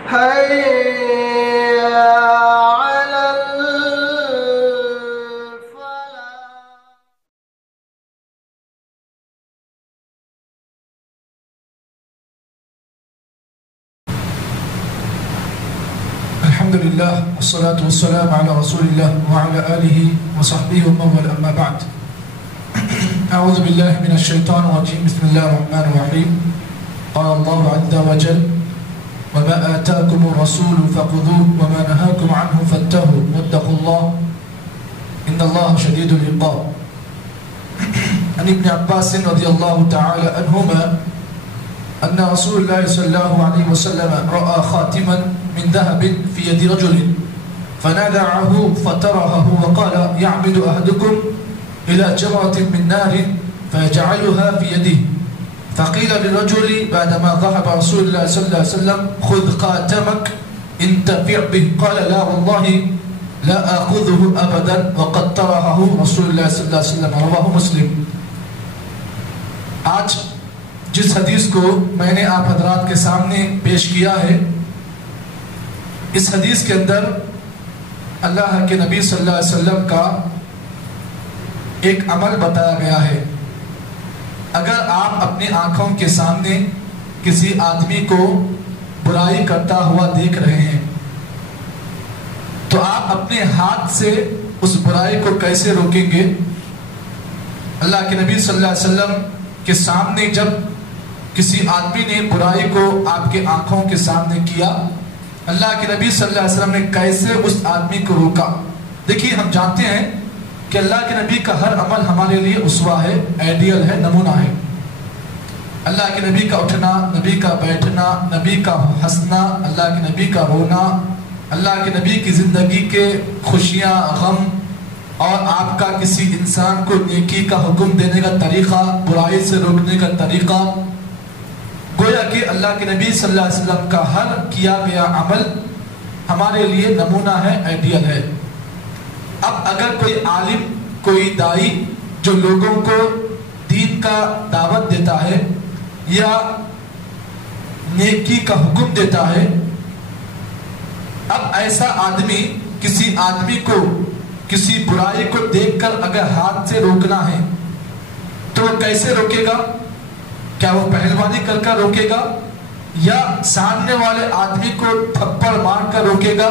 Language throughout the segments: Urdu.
حي على الحمد لله والصلاة والسلام على رسول الله وعلى آله وصحبه ومن والاه أما بعد. أعوذ بالله من الشيطان الرجيم. بسم الله الرحمن الرحيم. قال الله عز وجل: وما آتاكم الرسول فخذوه وما نهاكم عنه فانتهوا واتقوا الله إن الله شديد العقاب. عن ابن عباس رضي الله تعالى عنهما أن رسول الله صلى الله عليه وسلم رأى خاتما من ذهب في يد رجل فنازعه فترهه وقال: يعمد أحدكم إلى جمرة من نار فيجعلها في يده. فقيل للرجل بعدما ذهب رسول الله صلى الله عليه وسلم: خذ خاتمك انتفع به. قال: لا والله لا آخذه أبدا وقد ترهه رسول الله صلى الله عليه وسلم. رواه مسلم. آج جس حدیث کو میں نے آپ حضرات کے سامنے پیش کیا ہے، اس حدیث کے اندر اللہ کے نبی صلی اللہ علیہ وسلم کا ایک عمل بتایا گیا ہے۔ اگر آپ اپنی آنکھوں کے سامنے کسی آدمی کو برائی کرتا ہوا دیکھ رہے ہیں تو آپ اپنے ہاتھ سے اس برائی کو کیسے روکیں گے؟ اللہ کے نبی صلی اللہ علیہ وسلم کے سامنے جب کسی آدمی نے برائی کو آپ کے آنکھوں کے سامنے کیا، اللہ کے نبی صلی اللہ علیہ وسلم نے کیسے اس آدمی کو روکا؟ دیکھیے، ہم جانتے ہیں کہ اللہ کے نبی کا ہر عمل ہمارے لیے اسوہ ہے، آئیڈیل ہے، نمونہ ہے۔ اللہ کے نبی کا اٹھنا، نبی کا بیٹھنا، نبی کا ہنسنا، اللہ کے نبی کا رونا، اللہ کے نبی کی زندگی کے خوشیاں، غم، اور آپ کا کسی انسان کو نیکی کا حکم دینے کا طریقہ، برائی سے روکنے کا طریقہ، گویا کہ اللہ کے نبی صلی اللہ علیہ وسلم کا ہر کیا گیا عمل ہمارے لیے نمونہ ہے، آئیڈیل ہے۔ اب اگر کوئی عالم، کوئی دائی جو لوگوں کو دین کا دعوت دیتا ہے یا نیکی کا حکم دیتا ہے، اب ایسا آدمی کسی آدمی کو کسی برائی کو دیکھ کر اگر ہاتھ سے روکنا ہے تو وہ کیسے روکے گا؟ کیا وہ پہلوانی کر روکے گا، یا سامنے والے آدمی کو تھپڑ مار کر روکے گا،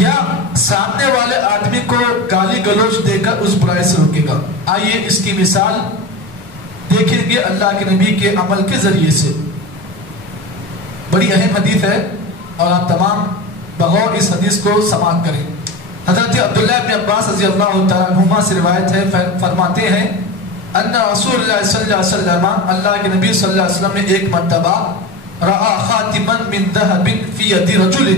یا سامنے والے آدمی کو گالی گلوچ دے کر اس برائی سے روکے گا؟ آئیے اس کی مثال دیکھیں گے اللہ کے نبی کے عمل کے ذریعے سے۔ بڑی اہم حدیث ہے اور آپ تمام بغور اس حدیث کو سماعت کریں۔ حضرت عبداللہ بن عباس رضی اللہ تعالیٰ عنہما سے روایت ہے، فرماتے ہیں ان رسول اللہ صلی اللہ علیہ وسلم، اللہ کے نبی صلی اللہ علیہ وسلم نے ایک مرتبہ رأى خاتما من ذهب في يد رجل،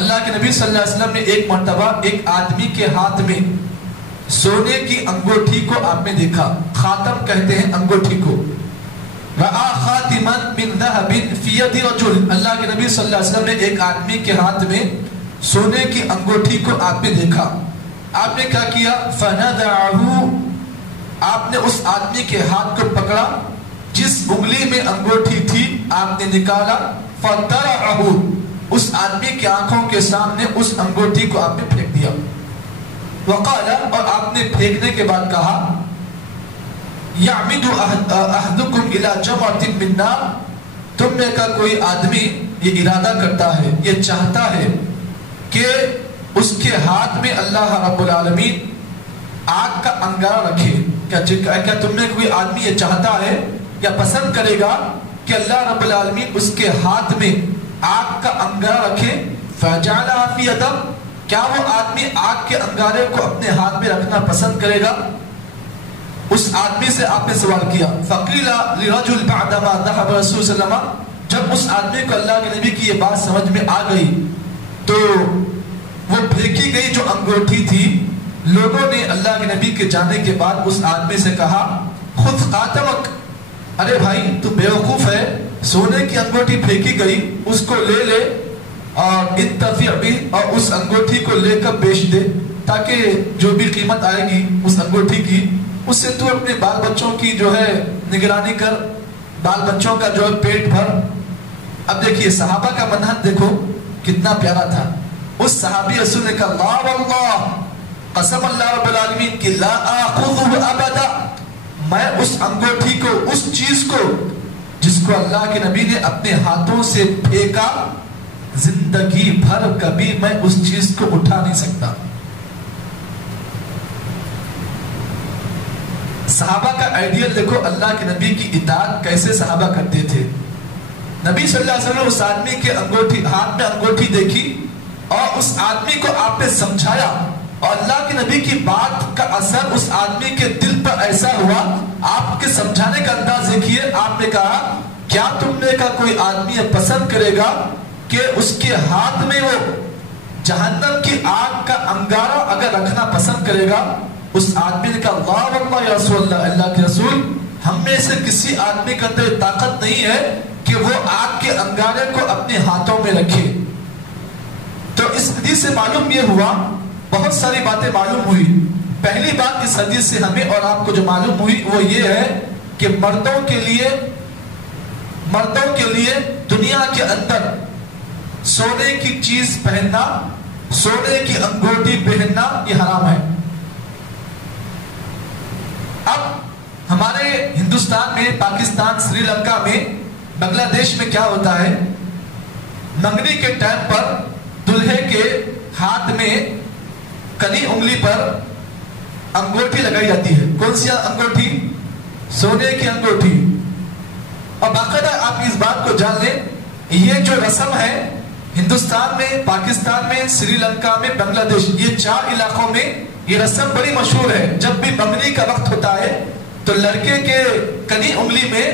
اللہ کے نبی صلی اللہ علیہ وسلم نے ایک مرتبہ ایک آدمی کے ہاتھ میں سونے کی انگوٹھی کو آپ نے دیکھا۔ خاتم کہتے ہیں انگوٹھی کو۔ رأى خاتما من ذهب في يد رجل، اللہ کے نبی صلی اللہ علیہ وسلم نے ایک آدمی کے ہاتھ میں سونے کی انگوٹھی کو آپ نے دیکھا۔ آپ نے کیا کیا؟ فنزعه، آپ نے اس آدمی کے ہاتھ کو پکڑا، جس انگلی میں انگوٹھی تھی آپ نے نکالا، فطرحه، اس آدمی کے آنکھوں کے سامنے اس انگوٹھی کو آپ نے پھینک دیا۔ وقال، اور آپ نے پھینکنے کے بعد کہا: یعمد احدکم الی جمرۃ من نار، تم میں کا کوئی آدمی یہ ارادہ کرتا ہے، یہ چاہتا ہے کہ اس کے ہاتھ میں اللہ رب العالمین آگ کا انگارہ رکھے۔ کیا تم میں کوئی آدمی یہ چاہتا ہے یا پسند کرے گا کہ اللہ رب العالمین اس کے ہاتھ میں آگ کا انگارہ رکھے؟ فجعلها فی یدہ، کیا وہ آدمی آگ کے انگارے کو اپنے ہاتھ میں رکھنا پسند کرے گا؟ اس آدمی سے آپ نے سوال کیا۔ فقیل لرجل بعدما ذهب رسول صلی اللہ علیہ وسلم، جب اس آدمی کو اللہ کے نبی کی یہ بات سمجھ میں آ گئی تو وہ پھینکی گئی جو انگوٹھی تھی، لوگوں نے اللہ کے نبی کے جانے کے بعد اس آدمی سے کہا: خود خاتمک، ارے بھائی تو بیوقوف ہے، سونے کی انگوٹھی پھینکی گئی، اس کو لے لے اور انتفع بھی، اور اس انگوٹھی کو لے کر بیچ دے، تاکہ جو بھی قیمت آئے گی اس انگوٹھی کی، اس سے تو اپنے بال بچوں کی جو ہے نگرانی کر، بال بچوں کا جو ہے پیٹ بھر۔ اب دیکھیے صحابہ کا منہج دیکھو، کتنا پیارا تھا. اس صحابی رسول نے کہا لا واللہ، قسم اللہ رب العالمین کی، لا آخذہ ابدا، میں اس انگوٹھی کو، اس چیز کو جس کو اللہ کے نبی نے اپنے ہاتھوں سے پھینکا، زندگی بھر کبھی میں اس چیز کو اٹھا نہیں سکتا. صحابہ کا آئیڈیل دیکھو، اللہ کے نبی کی اطاعت کیسے صحابہ کرتے تھے. نبی صلی اللہ علیہ وسلم اس آدمی کے انگوٹھی، ہاتھ میں انگوٹھی دیکھی اور اس آدمی کو آپ نے سمجھایا، اور اللہ کے نبی کی بات کا اثر اس آدمی کے دل پر ایسا ہوا. آپ کے سمجھانے کا انداز دیکھیے، آپ نے کہا کیا تم نے کا کوئی آدمی پسند کرے گا کہ اس کے ہاتھ میں وہ جہنم کی آگ کا انگارہ اگر رکھنا پسند کرے گا؟ اس آدمی نے کہا اللہ واللہ یا رسول اللہ، اللہ کے رسول، ہم میں سے کسی آدمی کے اندر طاقت نہیں ہے کہ وہ آگ کے انگارے کو اپنے ہاتھوں میں رکھے. تو اس حدیث سے معلوم یہ ہوا، بہت ساری باتیں معلوم ہوئی. پہلی بات اس حدیث سے ہمیں اور آپ کو جو معلوم ہوئی وہ یہ ہے کہ مردوں کے لیے دنیا کے اندر سونے کی چیز پہننا، سونے کی انگوٹھی پہننا یہ حرام ہے. اب ہمارے ہندوستان میں، پاکستان، سری لنکا میں، بنگلہ دیش میں کیا ہوتا ہے، منگنی کے ٹائم پر دلہے کے ہاتھ میں کنی انگلی پر انگوٹھی لگائی جاتی ہے. کون سی انگوٹھی؟ سونے کی انگوٹھی. اور باقاعدہ آپ اس بات کو جان لیں، یہ جو رسم ہے ہندوستان میں، پاکستان میں، سری لنکا میں، بنگلہ دیش، یہ 4 علاقوں میں یہ رسم بڑی مشہور ہے. جب بھی منگنی کا وقت ہوتا ہے تو لڑکے کے کنی انگلی میں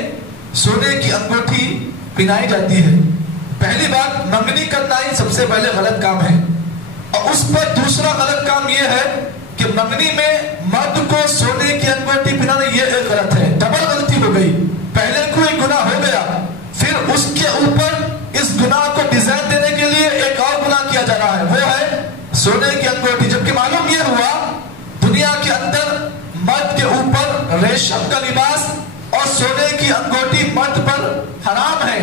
سونے کی انگوٹھی پہنائی جاتی ہے. پہلی بات، منگنی کرنا ہی سب سے پہلے غلط کام ہے. اور اس پر دوسرا غلط کام یہ ہے کہ منگنی میں مرد کو سونے کی انگوٹھی پہنانا یہ ایک غلط ہے. ڈبل غلطی ہو گئی. پہلے کوئی گناہ ہو گیا، پھر اس کے اوپر اس گناہ کو ڈیزائن دینے کے لیے ایک اور گناہ کیا جا رہا ہے، وہ ہے سونے کی انگوٹھی. جبکہ معلوم یہ ہوا دنیا کے اندر مرد کے اوپر ریشم کا لباس اور سونے کی انگوٹھی مرد پر حرام ہے.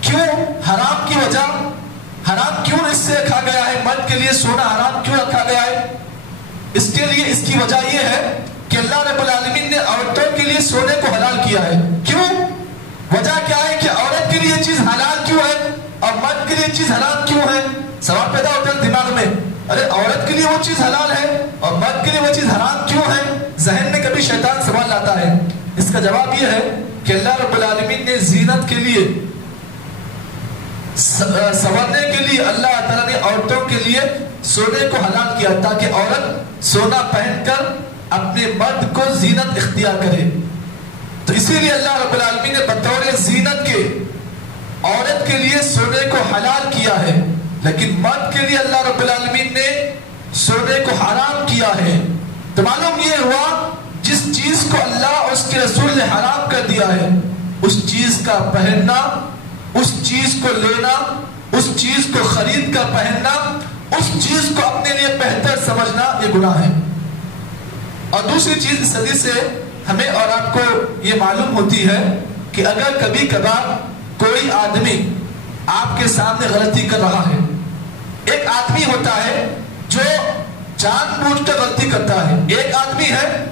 کیوں حرام کی وجہ؟ حرام کیوں اس سے رکھا گیا ہے؟ مرد کے لیے سونا حرام کیوں رکھا گیا ہے؟ اس کے لیے، اس کی وجہ یہ ہے کہ اللہ رب العالمین نے عورتوں کے لیے سونے کو حلال کیا ہے. کیوں؟ وجہ کیا ہے کہ عورت کے لیے چیز حلال کیوں ہے اور مرد کے لیے چیز حرام کیوں ہے؟ سوال پیدا ہوتا ہے دماغ میں، ارے عورت کے لیے وہ چیز حلال ہے اور مرد کے لیے وہ چیز حرام کیوں ہے؟ ذہن میں کبھی شیطان سوال لاتا ہے. اس کا جواب یہ ہے کہ اللہ رب العالمین نے زینت کے لیے، سنورنے کے لیے اللہ تعالیٰ نے عورتوں کے لیے سونے کو حلال کیا تاکہ عورت سونا پہن کر اپنے مرد کو زینت اختیار کرے. تو اسی لیے اللہ رب العالمین نے بطور زینت کے عورت کے لیے سونے کو حلال کیا ہے، لیکن مرد کے لیے اللہ رب العالمین نے سونے کو حرام کیا ہے. تو معلوم یہ ہوا جس چیز کو اللہ اور اس کے رسول نے حرام کر دیا ہے، اس چیز کا پہننا، اس چیز کو لینا، اس چیز کو خرید کر پہننا، اس چیز کو اپنے لیے بہتر سمجھنا یہ گناہ ہے. اور دوسری چیز اس حدیث سے ہمیں اور آپ کو یہ معلوم ہوتی ہے کہ اگر کبھی کبھار کوئی آدمی آپ کے سامنے غلطی کر رہا ہے، ایک آدمی ہوتا ہے جو جان بوجھ کر غلطی کرتا ہے، ایک آدمی ہے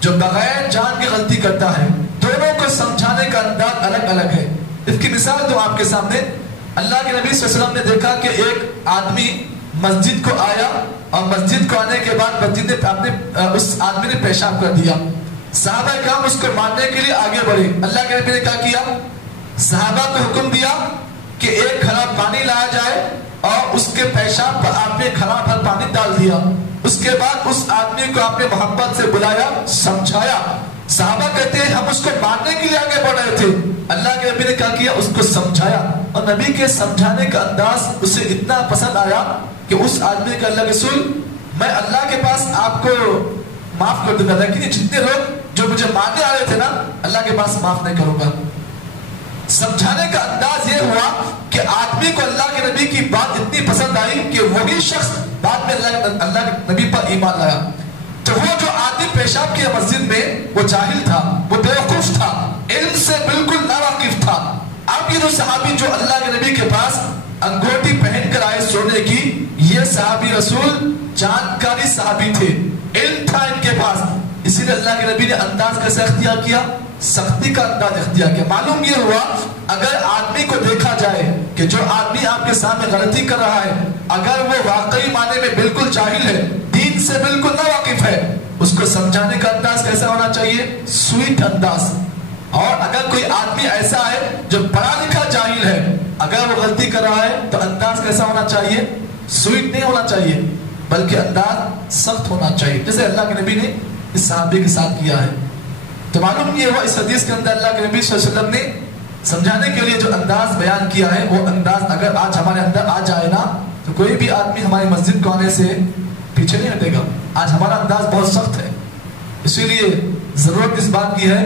جو بغیر جان کے غلطی کرتا ہے، دونوں کو سمجھانے کا انداز الگ الگ ہے. اس کی مثال دوں آپ کے سامنے. اللہ کے نبی صلی اللہ علیہ وسلم نے دیکھا کہ ایک آدمی مسجد کو آیا اور مسجد کو آنے کے بعد مسجد نے اس آدمی نے پیشاب کر دیا. صحابہ کرام اس کو مارنے کے لیے آگے بڑھے. اللہ کے نبی نے کیا کیا؟ صحابہ کو حکم دیا کہ ایک گھڑا پانی لایا جائے اور اس کے پیشاب پر آپ نے گھڑا بھر پانی ڈال دیا. اس کے بعد اس آدمی کو آپ نے محبت سے بلایا، سمجھایا. صحابہ کہتے ہیں ہم اس کو مارنے کے لیے آگے بڑھ رہے تھے، اللہ کے نبی نے کیا کیا؟ اس کو سمجھایا. اور نبی کے سمجھانے کا انداز اسے اتنا پسند آیا کہ اس آدمی کا اللہ کے رسول، میں اللہ کے پاس آپ کو معاف کر دوں گا، لیکن جتنے لوگ جو مجھے مارنے آ رہے تھے نا، اللہ کے پاس معاف نہیں کروں گا. سمجھانے کا انداز یہ ہوا کہ آدمی کو اللہ کے نبی کی بات اتنی پسند آئی کہ وہی شخص بعد میں اللہ کے نبی پر ایمان لایا. تو وہ جو آدمی پیشاب کیا مسجد میں، وہ جاہل تھا، وہ بیوقوف تھا، علم سے بالکل ناواقف تھا. اب یہ جو صحابی جو اللہ کے نبی کے پاس انگوٹھی پہن کر آئے سونے کی. یہ صحابی رسول جانکاری صحابی تھے, علم تھا ان کے پاس, اسی لیے اللہ کے نبی نے انداز کیسے اختیار کیا؟ سختی کا انداز اختیار کیا. معلوم یہ ہوا اگر آدمی کو دیکھا جائے کہ جو آدمی آپ کے سامنے غلطی کر رہا ہے اگر وہ واقعی معنی میں بالکل جاہل ہے, دین سے بالکل نہ واقف ہے, اس کو سمجھانے کا انداز کیسا ہونا چاہیے؟ سویٹ انداز. اور اگر کوئی آدمی ایسا ہے جو پڑھا لکھا جاہل ہے, اگر وہ غلطی کر رہا ہے تو انداز کیسا ہونا چاہیے؟ سویٹ نہیں ہونا چاہیے بلکہ انداز سخت ہونا چاہیے, جیسے اللہ کے نبی نے اس صحابی کے ساتھ کیا ہے. تو معلوم یہ ہوا اس حدیث کے اندر اللہ کے نبی صلی اللہ علیہ وسلم نے سمجھانے کے لیے جو انداز بیان کیا ہے, وہ انداز اگر آج ہمارے اندر آ جائے نا تو کوئی بھی آدمی ہماری مسجد کو آنے سے پیچھے نہیں ہٹے گا. آج ہمارا انداز بہت سخت ہے, اسی لیے ضرورت اس بات کی ہے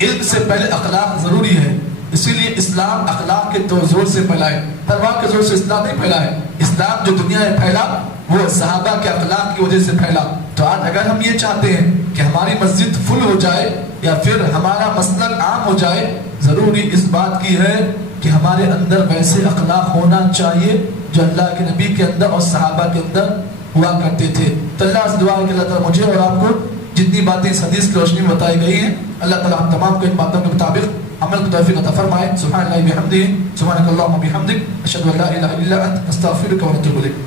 علم سے پہلے اخلاق ضروری ہے. اسی لیے اسلام اخلاق کے تو زور سے پھیلائے, تلوار کے زور سے اسلام نہیں پھیلائے. اسلام جو دنیا میں پھیلا وہ صحابہ کے اخلاق کی وجہ سے پھیلا. تو آج اگر ہم یہ چاہتے ہیں کہ ہماری مسجد فل ہو جائے یا پھر ہمارا مسلک عام ہو جائے, ضروری اس بات کی ہے کہ ہمارے اندر ویسے اخلاق ہونا چاہیے جو اللہ کے نبی کے اندر اور صحابہ کے اندر ہوا کرتے تھے. تو اللہ سے دعا ہے کہ اللہ تعالیٰ مجھے اور آپ کو جتنی باتیں اس حدیث کی روشنی میں بتائی گئی ہیں, اللہ تعالیٰ ہم تمام کو ان باتوں کے مطابق عمل کی توفیق عطا فرمائے. سبحان اللہ بحمدہ, سبحانک اللہم بحمدک, اشہد ان لا الہ الا انت, استغفرک و اتوب الیک.